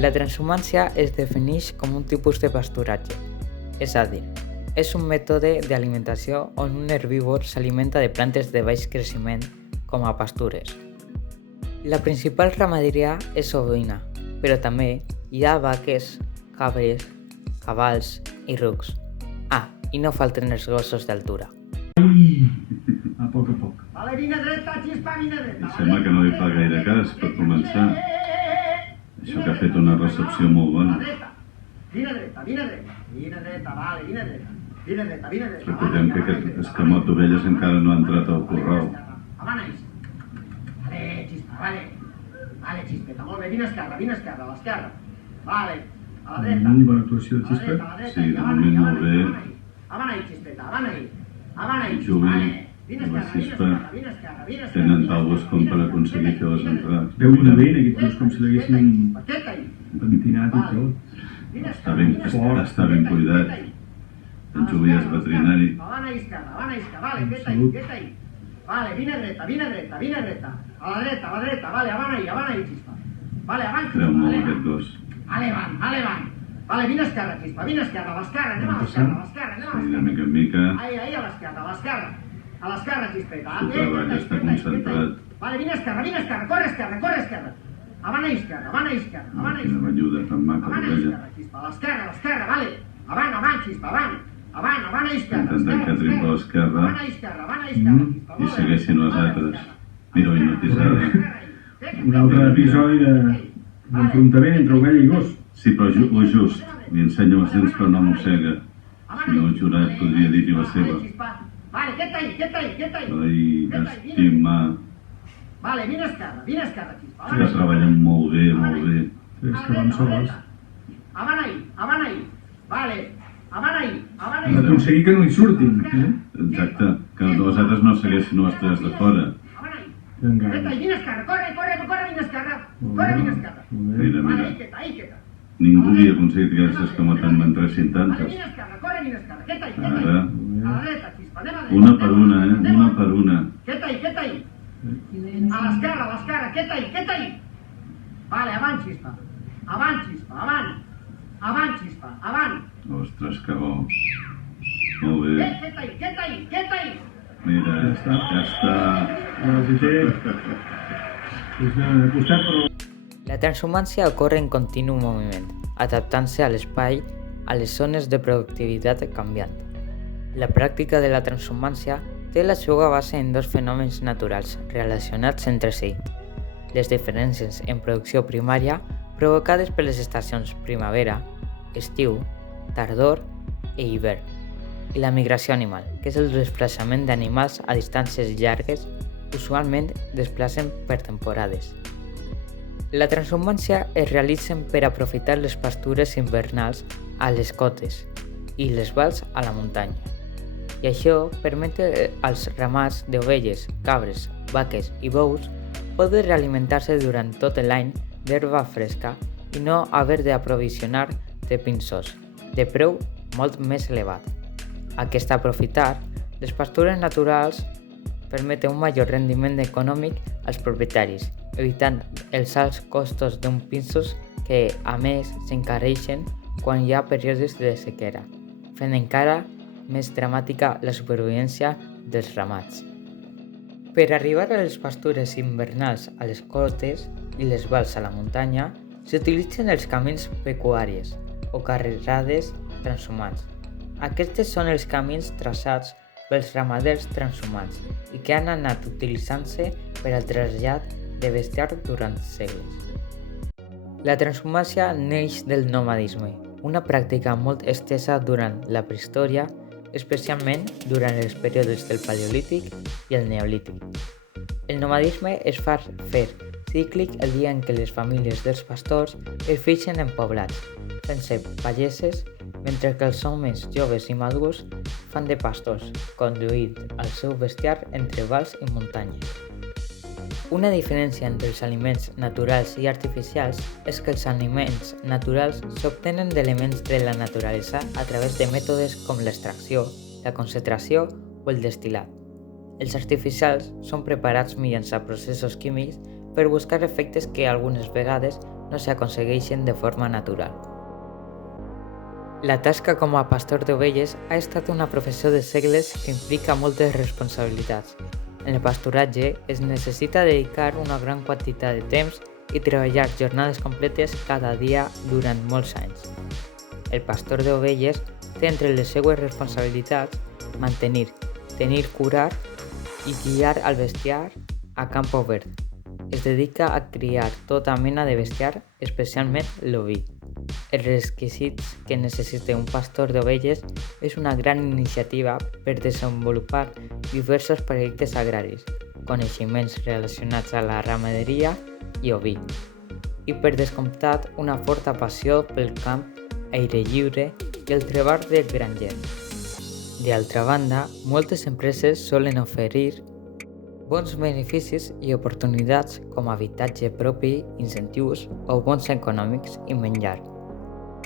La transhumància es defineix com un tipus de pasturatge, és a dir, és un mètode d'alimentació on un herbívor s'alimenta de plantes de baix creixement com a pastures. La principal ramaderia és ovina, però també hi ha vaques, cabres, cavalls i rucs. I no falten els gossos d'altura. A poc a poc. Vale, vine dreta, xispa, vine dreta. I sembla que no li fa gaire cas per començar. Això que ha fet una recepció molt bona. Vine dreta, vine dreta. Vine dreta, vale, vine dreta. Vine dreta, vine dreta. Recordem que aquest escamot d'ovelles encara no ha entrat al corral. Avant ells. Vale, xispa, vale. Vale, xispeta, molt bé. Vine esquerra, a l'esquerra. Vale, a la dreta. Molt bona actuació de Xispa. Sí, de moment molt bé. Avant ells, xispeta, avant ells. Avant ells. Jovent i la Xispa tenen taules com per aconseguir fer les entrades. Veuen bé aquests dos com si l'haguessin pentinat i tot. Està ben cuidat. El Joví és veterinari. Avant a esquerra, vale, quieta ahí. Vale, vine dreta. A la dreta, vale, avant ahí, Xispa. Vale, avant, Creu molt aquest gos. Vale, van. Vale, vine esquerra, Xispa, a l'esquerra, anem a l'esquerra. Sí, de mica en mica. Ahí, a l'esquerra, Xispeta. S'ho treballa, està concentrat. Vale, vine esquerra, corre esquerra. Avant a esquerra. Quina banyuda tan maca, Avant a l'ovella. esquerra, Xispa, a l'esquerra, vale. Avant, Xispa, avant. Avant a esquerra. Intentant que trimpa a l'esquerra Avant a esquerra, Xispa. i segueixin les altres. Mira, hipnotitzada. Un altre episodi d'enfrontament entre ovella i gos. Sí, però lo just. Li ensenya els dents però no mossega. Si no, el jurat podria dir-hi la seva. Vale, quieta ahí. Ai, llàstima. Vale, vine esquerra, Xispa. Està treballant molt bé. És que van soles. Avant ahí. Vale, avant ahí. Hem d'aconseguir que no hi surtin. Exacte, que les altres no segueixin les tres de fora. Encara. Vine esquerra, corre, vine esquerra. Mira. Vale, quieta. Ningú havia aconseguit que aquestes que maten m'entressin tantes. Vine esquerra, quieta ahí. Ara, A la dreta, Xispa, anem a dreta. una per una, una per una. Quieta ahí. A l'esquerra, quieta ahí. Vale, avant, Xispa. Avant. Ostres, que bo. Molt bé. Quieta ahí. Mira, ja està. Ara sí té. És de costat, però... La transhumància ocorre en continu moviment, adaptant-se a l'espai, a les zones de productivitat canviant. La pràctica de la transhumància té la seva base en dos fenòmens naturals relacionats entre si: les diferències en producció primària provocades per les estacions primavera, estiu, tardor i hivern, i la migració animal, que és el desplaçament d'animals a distàncies llargues, usualment desplacen per temporades. La transhumància es realitza per aprofitar les pastures invernals a les cotes i les vals a la muntanya. I això permet als ramats d'ovelles, cabres, vaques i bous poder realimentar-se durant tot l'any d'herba fresca i no haver d'aprovisionar de pinsos, de preu molt més elevat. Aquest aprofitar les pastures naturals permet un major rendiment econòmic als propietaris, evitant els alts costos d'un pinsos que, a més, s'encareixen quan hi ha períodes de sequera, fent encara més dramàtica la supervivència dels ramats. Per arribar a les pastures invernals a les cotes i les vals a la muntanya, s'utilitzen els camins pecuaris o carrerades transhumants. Aquests són els camins traçats pels ramaders transhumants i que han anat utilitzant-se per al trasllat de bestiar durant segles. La transhumància neix del nomadisme, una pràctica molt estesa durant la prehistòria, especialment durant els períodes del Paleolític i el Neolític. El nomadisme es fa fer cíclic el dia en què les famílies dels pastors es fixen en poblats, fent-se pageses, mentre que els homes joves i madurs fan de pastors, conduint el seu bestiar entre vals i muntanyes. Una diferència entre els aliments naturals i artificials és que els aliments naturals s'obtenen d'elements de la naturalesa a través de mètodes com l'extracció, la concentració o el destil·lat. Els artificials són preparats mitjançant processos químics per buscar efectes que algunes vegades no s'aconsegueixen de forma natural. La tasca com a pastor d'ovelles ha estat una professió de segles que implica moltes responsabilitats. En el pasturatge es necessita dedicar una gran quantitat de temps i treballar jornades completes cada dia durant molts anys. El pastor d'ovelles té entre les seues responsabilitats mantenir, tenir curar i guiar el bestiar a camp obert. Es dedica a criar tota mena de bestiar, especialment l'oví. Els requisits que necessita un pastor d'ovelles és una gran iniciativa per desenvolupar diversos projectes agraris, coneixements relacionats a la ramaderia i oví, i per descomptat una forta passió pel camp, aire lliure i el treball del granger. D'altra banda, moltes empreses solen oferir bons beneficis i oportunitats com habitatge propi, incentius o bons econòmics i menjar.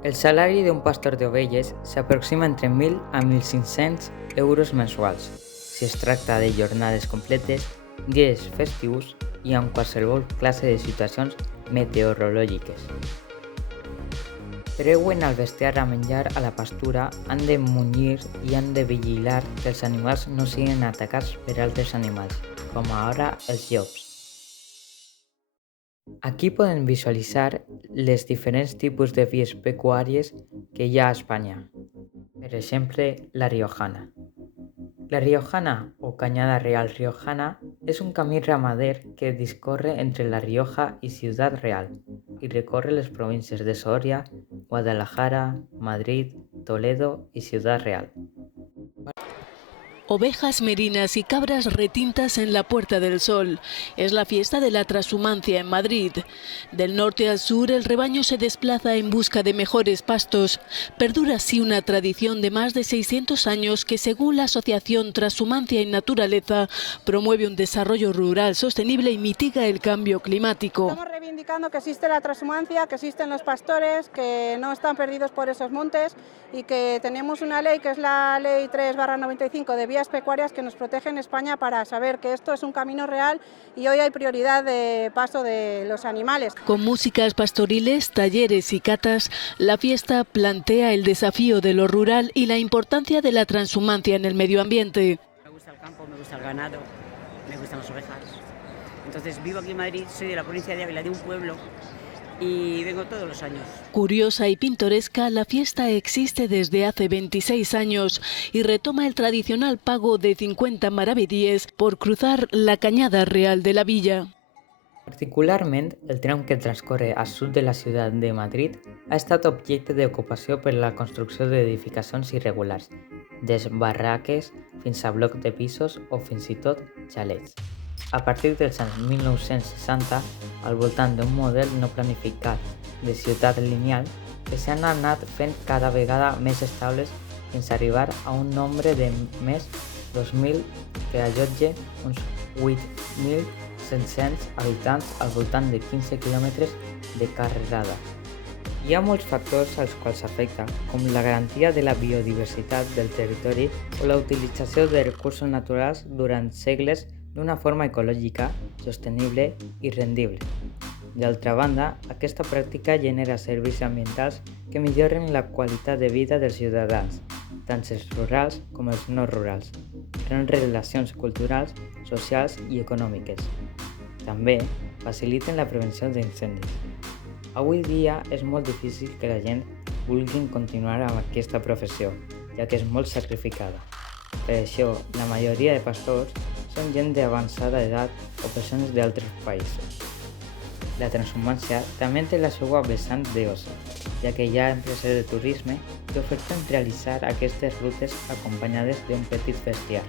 El salari d'un pastor d'ovelles s'aproxima entre 1.000 a 1.500 euros mensuals, si es tracta de jornades completes, dies festius i amb qualsevol classe de situacions meteorològiques. Treuen el bestiar a menjar a la pastura, han de munyir i han de vigilar que els animals no siguin atacats per altres animals, com ara els llops. Aquí podem visualitzar les diferents tipus de vies pecuàries que hi ha a Espanya. Per exemple, la riojana. La riojana o Cañada Real Riojana és un camí ramader que discorre entre La Rioja i Ciutat Real i recorre les províncies de Soria, Guadalajara, Madrid, Toledo y Ciudad Real. Ovejas merinas y cabras retintas en la Puerta del Sol. Es la fiesta de la trashumancia en Madrid. Del norte al sur el rebaño se desplaza en busca de mejores pastos. Perdura así una tradición de más de 600 años que, según la Asociación Trashumancia y Naturaleza, promueve un desarrollo rural sostenible y mitiga el cambio climático. Estamos reivindicando que existe la trashumancia, que existen los pastores, que no están perdidos por esos montes y que tenemos una ley que es la Ley 3/95 de vías pecuarias que nos protege en España para saber que esto es un camino real y hoy hay prioridad de paso de los animales. Con músicas pastoriles, talleres y catas, la fiesta plantea el desafío de lo rural y la importancia de la transhumancia en el medio ambiente. Me gusta el campo, me gusta el ganado, me gustan las ovejas. Entonces vivo aquí en Madrid, soy de la provincia de Ávila, de un pueblo, y vengo todos los años. Curiosa y pintoresca, la fiesta existe desde hace 26 años y retoma el tradicional pago de 50 maravedíes por cruzar la Cañada Real de la Villa. Particularment, el tram que transcorre al sud de la ciutat de Madrid ha estat objecte d'ocupació per la construcció d'edificacions irregulars, des barraques fins a blocs de pisos o fins i tot xalets. A partir dels anys 1960, al voltant d'un model no planificat de ciutat lineal, que s'han anat fent cada vegada més estables fins a arribar a un nombre de més 2.000 que allotja uns 8.700 habitants al voltant de 15 quilòmetres de carrerada. Hi ha molts factors als quals afecta, com la garantia de la biodiversitat del territori o la utilització de recursos naturals durant segles d'una forma ecològica, sostenible i rendible. D'altra banda, aquesta pràctica genera serveis ambientals que milloren la qualitat de vida dels ciutadans, tant els rurals com els no rurals, creant relacions culturals, socials i econòmiques. També faciliten la prevenció d'incendis. Avui dia és molt difícil que la gent vulgui continuar amb aquesta professió, ja que és molt sacrificada. Per això, la majoria de pastors són gent d'avançada edat o persones d'altres països. La transhumància també té la seva vessant d'oci, ja que hi ha empreses de turisme que oferten realitzar aquestes rutes acompanyades d'un petit bestiar.